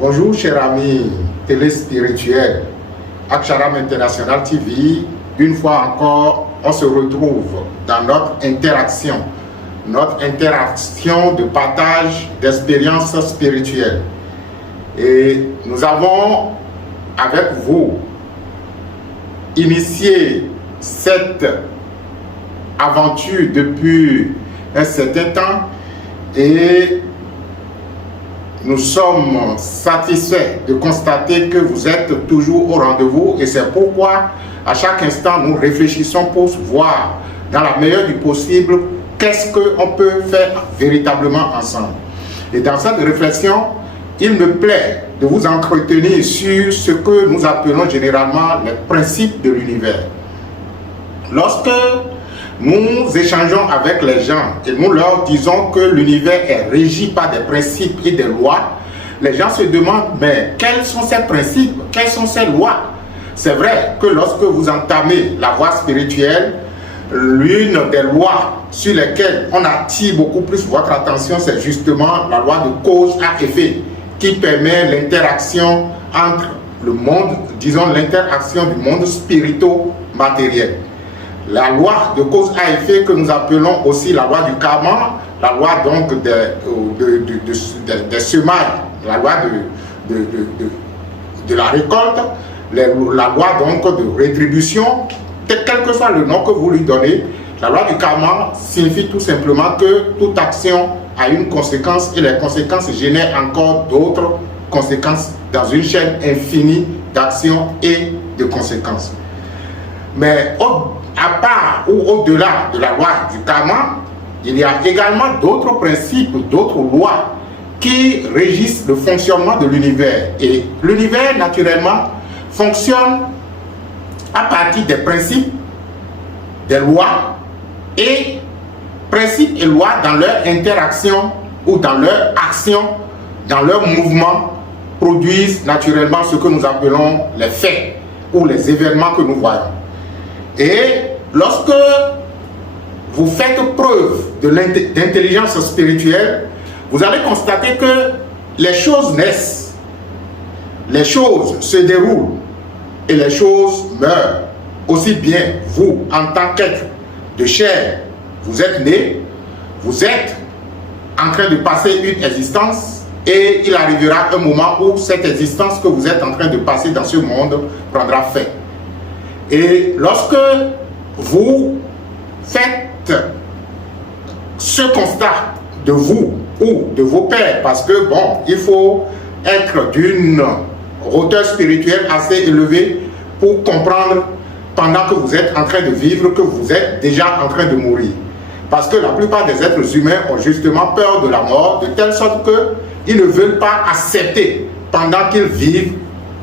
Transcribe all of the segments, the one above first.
Bonjour chers amis téléspirituels, Aksharam International TV. Une fois encore, on se retrouve dans notre interaction de partage d'expériences spirituelles. Et nous avons avec vous initié cette aventure depuis un certain temps et nous sommes satisfaits de constater que vous êtes toujours au rendez-vous et c'est pourquoi à chaque instant nous réfléchissons pour voir dans la meilleure du possible qu'est-ce qu'on peut faire véritablement ensemble. Et dans cette réflexion, il me plaît de vous entretenir sur ce que nous appelons généralement les principes de l'univers. Lorsque nous échangeons avec les gens et nous leur disons que l'univers est régi par des principes et des lois, les gens se demandent, mais quels sont ces principes, quelles sont ces lois? C'est vrai que lorsque vous entamez la voie spirituelle, l'une des lois sur lesquelles on attire beaucoup plus votre attention, c'est justement la loi de cause à effet qui permet l'interaction entre le monde, disons l'interaction du monde spirito-matériel. La loi de cause à effet que nous appelons aussi la loi du karma, la loi donc des semailles, la loi de la récolte, la loi donc de rétribution, quel que soit le nom que vous lui donnez, la loi du karma signifie tout simplement que toute action a une conséquence et les conséquences génèrent encore d'autres conséquences dans une chaîne infinie d'actions et de conséquences. Mais à part ou au-delà de la loi du karma, il y a également d'autres principes, d'autres lois qui régissent le fonctionnement de l'univers. Et l'univers, naturellement, fonctionne à partir des principes, des lois, et principes et lois dans leur interaction ou dans leur action, dans leur mouvement, produisent naturellement ce que nous appelons les faits ou les événements que nous voyons. Et lorsque vous faites preuve d'intelligence spirituelle, vous allez constater que les choses naissent, les choses se déroulent et les choses meurent. Aussi bien vous, en tant qu'être de chair, vous êtes né, vous êtes en train de passer une existence et il arrivera un moment où cette existence que vous êtes en train de passer dans ce monde prendra fin. Et lorsque vous faites ce constat de vous ou de vos pères, parce que bon, il faut être d'une hauteur spirituelle assez élevée pour comprendre pendant que vous êtes en train de vivre que vous êtes déjà en train de mourir. Parce que la plupart des êtres humains ont justement peur de la mort, de telle sorte qu'ils ne veulent pas accepter pendant qu'ils vivent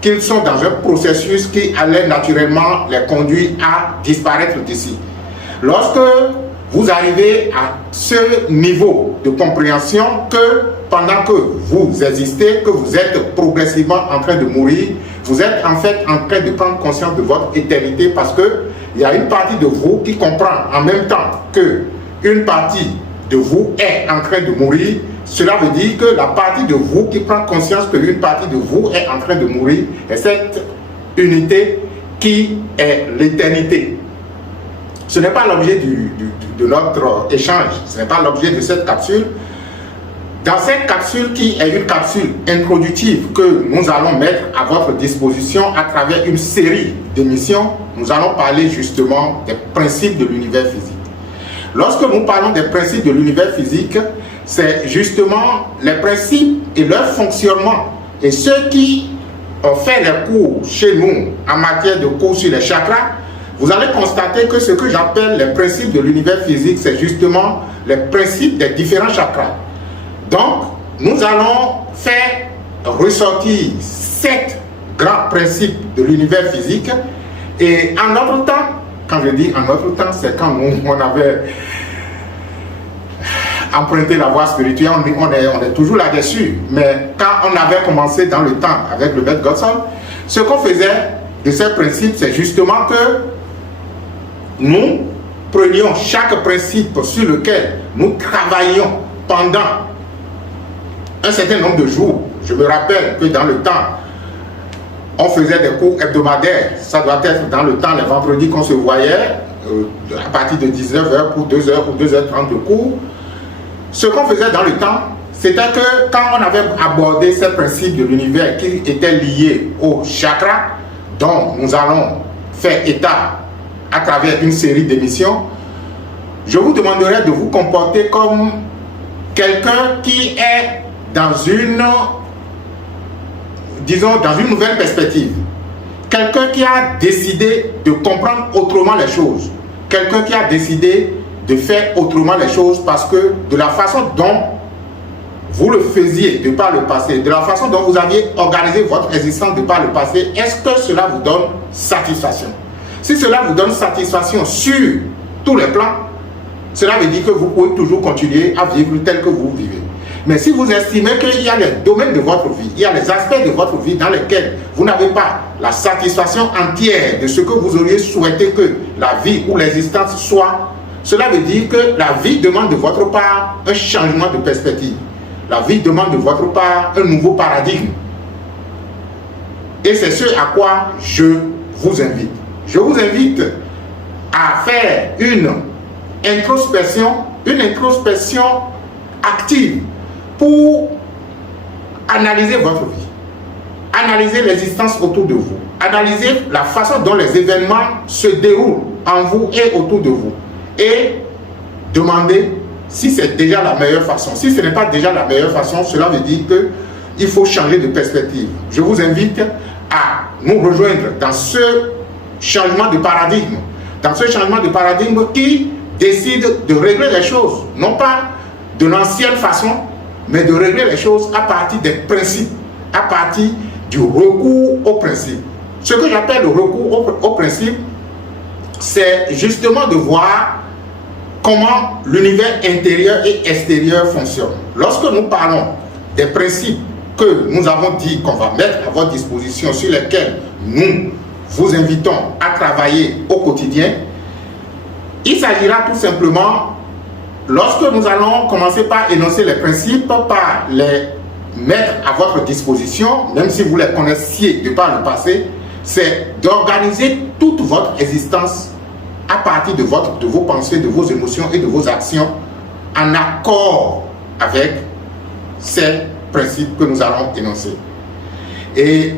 qu'ils sont dans un processus qui allait naturellement les conduire à disparaître d'ici. Lorsque vous arrivez à ce niveau de compréhension que pendant que vous existez, que vous êtes progressivement en train de mourir, vous êtes en fait en train de prendre conscience de votre éternité parce qu'il y a une partie de vous qui comprend en même temps que une partie de vous est en train de mourir. Cela veut dire que la partie de vous qui prend conscience qu'une partie de vous est en train de mourir est cette unité qui est l'éternité. Ce n'est pas l'objet de notre échange, ce n'est pas l'objet de cette capsule. Dans cette capsule qui est une capsule introductive que nous allons mettre à votre disposition à travers une série d'émissions, nous allons parler justement des principes de l'univers physique. Lorsque nous parlons des principes de l'univers physique, c'est justement les principes et leur fonctionnement. Et ceux qui ont fait les cours chez nous en matière de cours sur les chakras, vous allez constater que ce que j'appelle les principes de l'univers physique, c'est justement les principes des différents chakras. Donc, nous allons faire ressortir 7 grands principes de l'univers physique. Et en notre temps, quand je dis en notre temps, c'est quand on avait emprunté la voie spirituelle, on est toujours là-dessus. Mais quand on avait commencé dans le temps avec le maître Godson, ce qu'on faisait de ces principes, c'est justement que nous prenions chaque principe sur lequel nous travaillions pendant un certain nombre de jours. Je me rappelle que dans le temps, on faisait des cours hebdomadaires. Ça doit être dans le temps, les vendredis qu'on se voyait, à partir de 19h pour 2h ou 2h30 de cours. Ce qu'on faisait dans le temps, c'était que quand on avait abordé ces principes de l'univers qui étaient liés au chakra, dont nous allons faire état à travers une série d'émissions, je vous demanderai de vous comporter comme quelqu'un qui est dans une, disons, dans une nouvelle perspective. Quelqu'un qui a décidé de comprendre autrement les choses. Quelqu'un qui a décidé de faire autrement les choses parce que de la façon dont vous le faisiez de par le passé, de la façon dont vous aviez organisé votre existence de par le passé, est-ce que cela vous donne satisfaction? Si cela vous donne satisfaction sur tous les plans, cela veut dire que vous pouvez toujours continuer à vivre tel que vous vivez. Mais si vous estimez qu'il y a les domaines de votre vie, il y a les aspects de votre vie dans lesquels vous n'avez pas la satisfaction entière de ce que vous auriez souhaité que la vie ou l'existence soit, cela veut dire que la vie demande de votre part un changement de perspective. La vie demande de votre part un nouveau paradigme. Et c'est ce à quoi je vous invite. Je vous invite à faire une introspection active pour analyser votre vie, analyser l'existence autour de vous, analyser la façon dont les événements se déroulent en vous et autour de vous et demander si c'est déjà la meilleure façon. Si ce n'est pas déjà la meilleure façon, cela veut dire qu'il faut changer de perspective. Je vous invite à nous rejoindre dans ce changement de paradigme, qui décide de régler les choses, non pas de l'ancienne façon, mais de régler les choses à partir des principes, à partir du recours aux principes. Ce que j'appelle le recours aux principes, c'est justement de voir comment l'univers intérieur et extérieur fonctionne. Lorsque nous parlons des principes que nous avons dit qu'on va mettre à votre disposition, sur lesquels nous vous invitons à travailler au quotidien, il s'agira tout simplement, lorsque nous allons commencer par énoncer les principes, par les mettre à votre disposition, même si vous les connaissiez de par le passé, c'est d'organiser toute votre existence à partir de vos pensées, de vos émotions et de vos actions en accord avec ces principes que nous allons énoncer. Et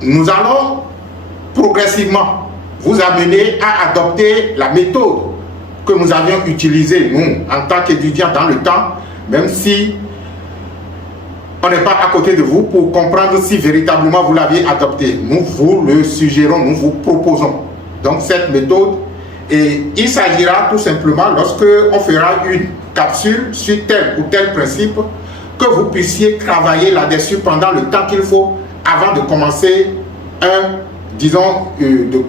nous allons progressivement vous amener à adopter la méthode que nous avions utilisée, nous, en tant qu'étudiants dans le temps, même si on n'est pas à côté de vous pour comprendre si véritablement vous l'aviez adoptée. Nous vous le suggérons, nous vous proposons donc cette méthode, et il s'agira tout simplement, lorsque on fera une capsule sur tel ou tel principe, que vous puissiez travailler là-dessus pendant le temps qu'il faut avant de commencer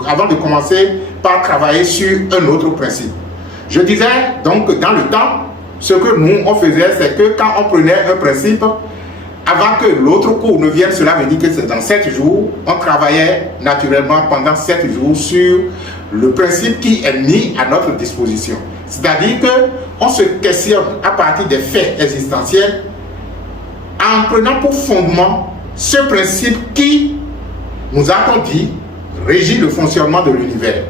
avant de commencer par travailler sur un autre principe. Je disais donc que dans le temps, ce que nous on faisait, c'est que quand on prenait un principe, avant que l'autre cours ne vienne, cela veut dire que c'est dans 7 jours, on travaillait naturellement pendant 7 jours sur le principe qui est mis à notre disposition. C'est-à-dire qu'on se questionne à partir des faits existentiels en prenant pour fondement ce principe qui, nous a-t-on dit, régit le fonctionnement de l'univers.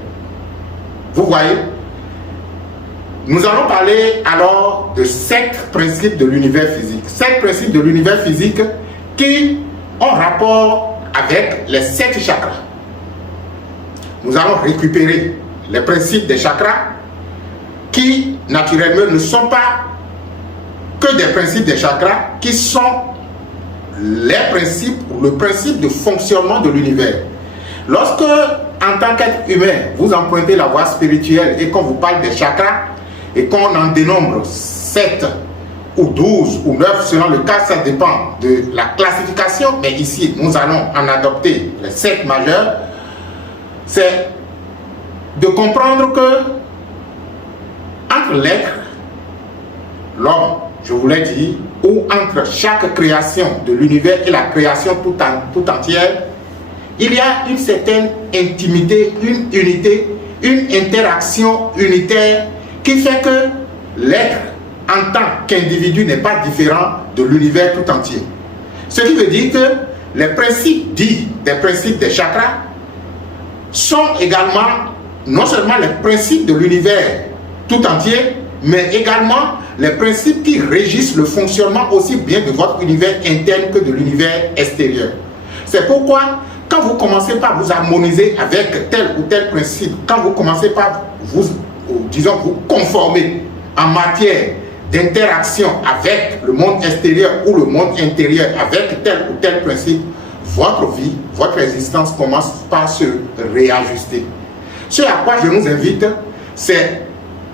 Vous voyez? Nous allons parler alors de 7 principes de l'univers physique. 7 principes de l'univers physique qui ont rapport avec les 7 chakras. Nous allons récupérer les principes des chakras qui, naturellement, ne sont pas que des principes des chakras, qui sont les principes ou le principe de fonctionnement de l'univers. Lorsque, en tant qu'être humain, vous empruntez la voie spirituelle et qu'on vous parle des chakras, et qu'on en dénombre 7 ou 12 ou 9, selon le cas, ça dépend de la classification, mais ici, nous allons en adopter les 7 majeurs, c'est de comprendre que entre l'être, l'homme, je vous l'ai dit, ou entre chaque création de l'univers et la création tout entière, il y a une certaine intimité, une unité, une interaction unitaire qui fait que l'être en tant qu'individu n'est pas différent de l'univers tout entier. Ce qui veut dire que les principes dits des principes des chakras sont également non seulement les principes de l'univers tout entier, mais également les principes qui régissent le fonctionnement aussi bien de votre univers interne que de l'univers extérieur. C'est pourquoi, quand vous commencez par vous harmoniser avec tel ou tel principe, quand vous commencez par vous, disons, vous conformer en matière d'interaction avec le monde extérieur ou le monde intérieur avec tel ou tel principe, votre vie, votre existence commence par se réajuster. Ce à quoi je nous invite, c'est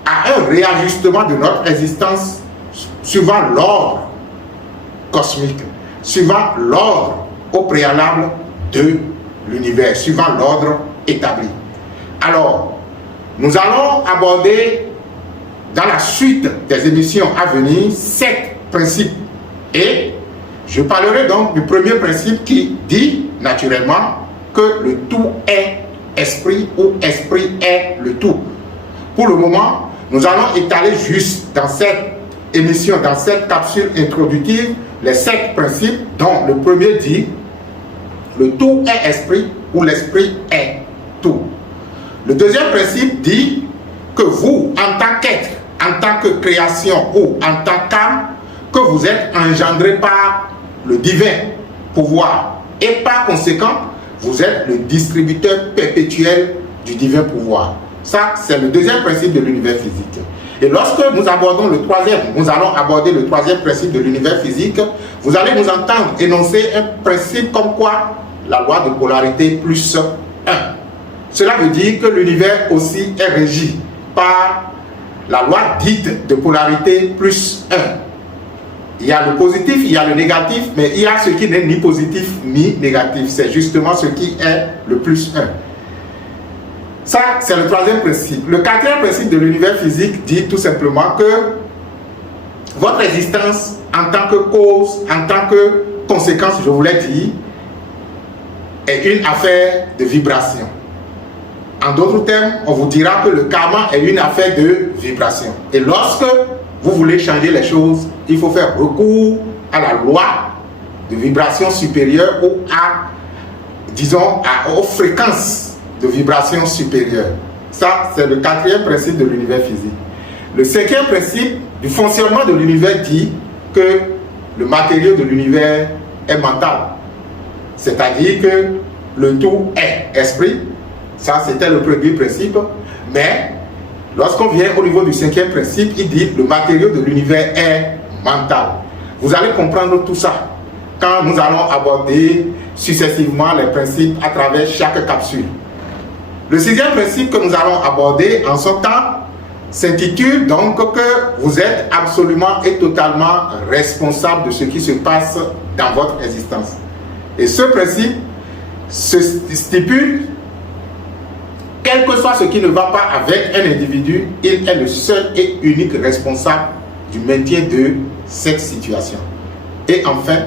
à un réajustement de notre existence suivant l'ordre cosmique, suivant l'ordre au préalable de l'univers, suivant l'ordre établi. Alors, nous allons aborder dans la suite des émissions à venir 7 principes. Et je parlerai donc du premier principe qui dit naturellement que le tout est esprit ou esprit est le tout. Pour le moment, nous allons étaler juste dans cette émission, dans cette capsule introductive, les 7 principes dont le premier dit le tout est esprit ou l'esprit est tout. Le deuxième principe dit que vous, en tant qu'être, en tant que création ou en tant qu'âme, que vous êtes engendré par le divin pouvoir et par conséquent, vous êtes le distributeur perpétuel du divin pouvoir. Ça, c'est le deuxième principe de l'univers physique. Et lorsque nous abordons le troisième, nous allons aborder le troisième principe de l'univers physique, vous allez nous entendre énoncer un principe comme quoi la loi de polarité plus 1. Cela veut dire que l'univers aussi est régi par la loi dite de polarité plus 1. Il y a le positif, il y a le négatif, mais il y a ce qui n'est ni positif ni négatif. C'est justement ce qui est le plus 1. Ça, c'est le troisième principe. Le quatrième principe de l'univers physique dit tout simplement que votre existence en tant que cause, en tant que conséquence, je vous l'ai dit, est une affaire de vibration. En d'autres termes, on vous dira que le karma est une affaire de vibration. Et lorsque vous voulez changer les choses, il faut faire recours à la loi de vibration supérieure ou à, disons, aux fréquences de vibration supérieure. Ça, c'est le quatrième principe de l'univers physique. Le cinquième principe du fonctionnement de l'univers dit que le matériau de l'univers est mental. C'est-à-dire que le tout est esprit. Ça, c'était le premier principe. Mais lorsqu'on vient au niveau du cinquième principe, il dit que le matériau de l'univers est mental. Vous allez comprendre tout ça quand nous allons aborder successivement les principes à travers chaque capsule. Le sixième principe que nous allons aborder en ce temps s'intitule donc que vous êtes absolument et totalement responsable de ce qui se passe dans votre existence. Et ce principe se stipule, quel que soit ce qui ne va pas avec un individu, il est le seul et unique responsable du maintien de cette situation. Et enfin,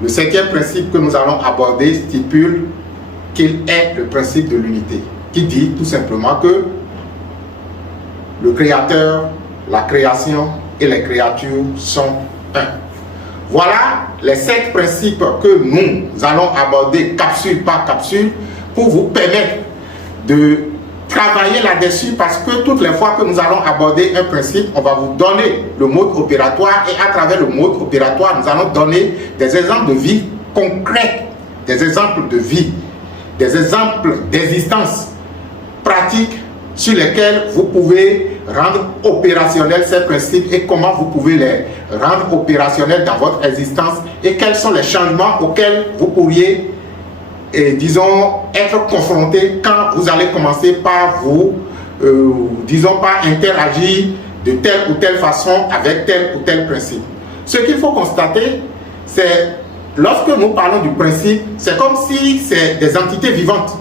le cinquième principe que nous allons aborder stipule qu'il est le principe de l'unité, qui dit tout simplement que le Créateur, la création et les créatures sont un. Voilà les 7 principes que nous allons aborder capsule par capsule pour vous permettre de travailler là-dessus, parce que toutes les fois que nous allons aborder un principe, on va vous donner le mode opératoire et à travers le mode opératoire, nous allons donner des exemples de vie concrets, des exemples de vie, des exemples d'existence pratiques sur lesquels vous pouvez rendre opérationnels ces principes et comment vous pouvez les rendre opérationnels dans votre existence et quels sont les changements auxquels vous pourriez, disons, être confrontés quand vous allez commencer par vous, disons, par interagir de telle ou telle façon avec tel ou tel principe. Ce qu'il faut constater, c'est lorsque nous parlons du principe, c'est comme si c'est des entités vivantes,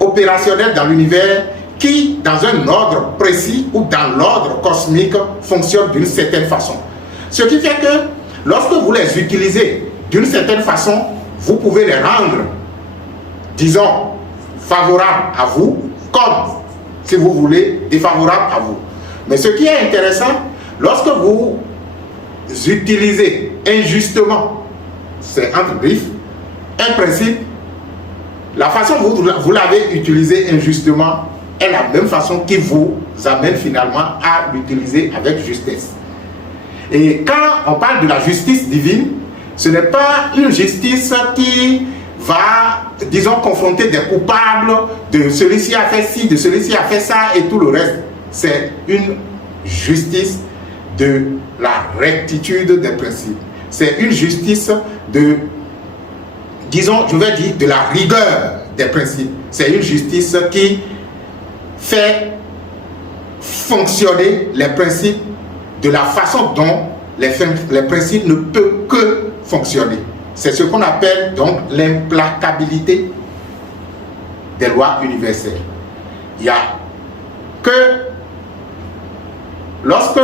opérationnelles dans l'univers, qui, dans un ordre précis ou dans l'ordre cosmique, fonctionnent d'une certaine façon. Ce qui fait que, lorsque vous les utilisez d'une certaine façon, vous pouvez les rendre, disons, favorables à vous, comme, si vous voulez, défavorables à vous. Mais ce qui est intéressant, lorsque vous utilisez injustement, c'est entre griffes, un principe, la façon dont vous l'avez utilisé injustement est la même façon qui vous amène finalement à l'utiliser avec justesse. Et quand on parle de la justice divine, ce n'est pas une justice qui va, disons, confronter des coupables, de celui-ci a fait ci, de celui-ci a fait ça et tout le reste. C'est une justice de la rectitude des principes. C'est une justice de, disons, je vais dire, de la rigueur des principes. C'est une justice qui fait fonctionner les principes de la façon dont les principes ne peuvent que fonctionner. C'est ce qu'on appelle donc l'implacabilité des lois universelles. Il n'y a que lorsque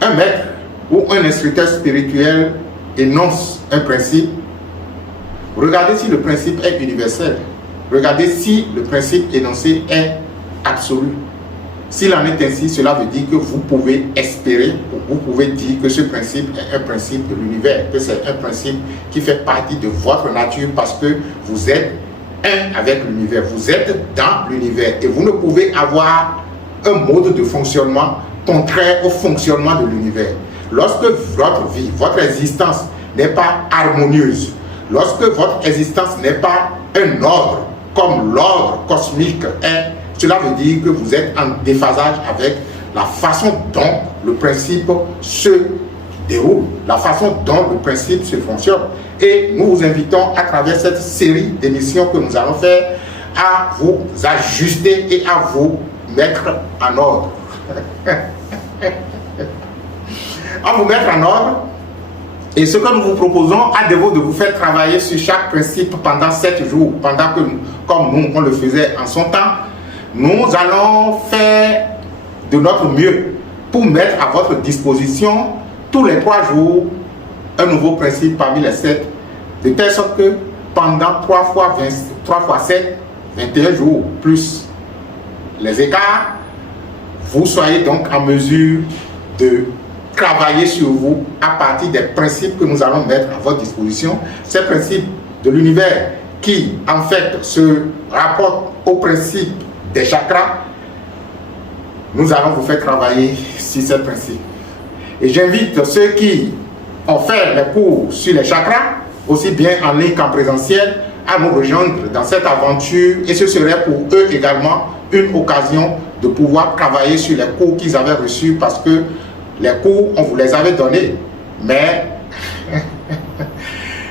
un maître ou un instructeur spirituel énonce un principe, regardez si le principe est universel. Regardez si le principe énoncé est absolu. S'il en est ainsi, cela veut dire que vous pouvez espérer, vous pouvez dire que ce principe est un principe de l'univers, que c'est un principe qui fait partie de votre nature parce que vous êtes un avec l'univers, vous êtes dans l'univers et vous ne pouvez avoir un mode de fonctionnement contraire au fonctionnement de l'univers. Lorsque votre vie, votre existence n'est pas harmonieuse, lorsque votre existence n'est pas un ordre comme l'ordre cosmique est, cela veut dire que vous êtes en déphasage avec la façon dont le principe se déroule, la façon dont le principe se fonctionne. Et nous vous invitons à travers cette série d'émissions que nous allons faire à vous ajuster et à vous mettre en ordre. À vous mettre en ordre. Et ce que nous vous proposons, à défaut de vous faire travailler sur chaque principe pendant 7 jours, pendant que, comme nous, on le faisait en son temps, nous allons faire de notre mieux pour mettre à votre disposition tous les 3 jours un nouveau principe parmi les 7, de telle sorte que pendant 3 fois 7, 21 jours plus les écarts, vous soyez donc en mesure de travailler sur vous à partir des principes que nous allons mettre à votre disposition. Ces principes de l'univers qui en fait se rapportent aux principes des chakras, nous allons vous faire travailler sur ces principes. Et j'invite ceux qui ont fait les cours sur les chakras, aussi bien en ligne qu'en présentiel, à nous rejoindre dans cette aventure, et ce serait pour eux également une occasion de pouvoir travailler sur les cours qu'ils avaient reçus, parce que les cours, on vous les avait donnés, mais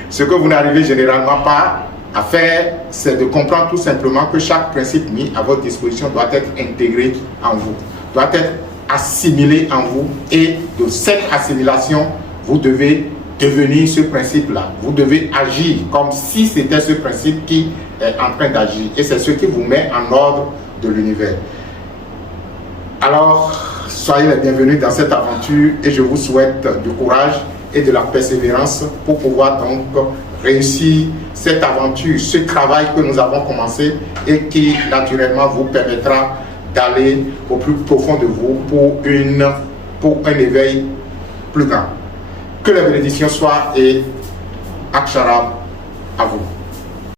ce que vous n'arrivez généralement pas à faire, c'est de comprendre tout simplement que chaque principe mis à votre disposition doit être intégré en vous, doit être assimilé en vous, et de cette assimilation, vous devez devenir ce principe-là. Vous devez agir comme si c'était ce principe qui est en train d'agir, et c'est ce qui vous met en ordre de l'univers. Alors, soyez les bienvenus dans cette aventure et je vous souhaite du courage et de la persévérance pour pouvoir donc réussir cette aventure, ce travail que nous avons commencé et qui naturellement vous permettra d'aller au plus profond de vous pour un éveil plus grand. Que la bénédiction soit et Akshara à vous.